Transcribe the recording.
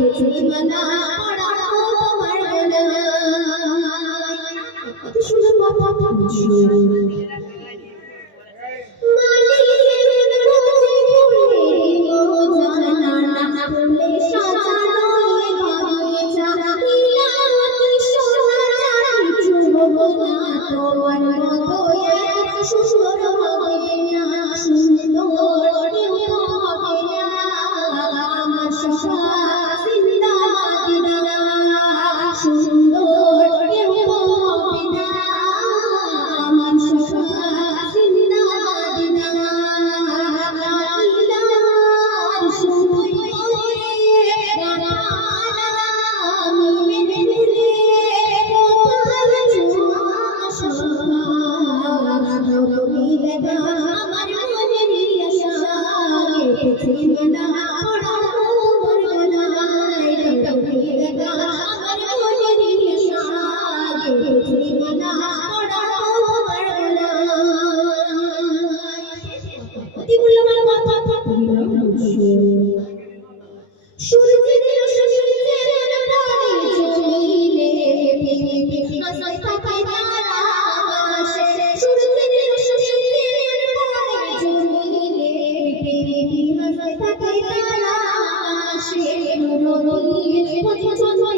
মনা পড়াও তোমার কত সুন্দর কথা বুঝলো Itu 爱 বন্ধু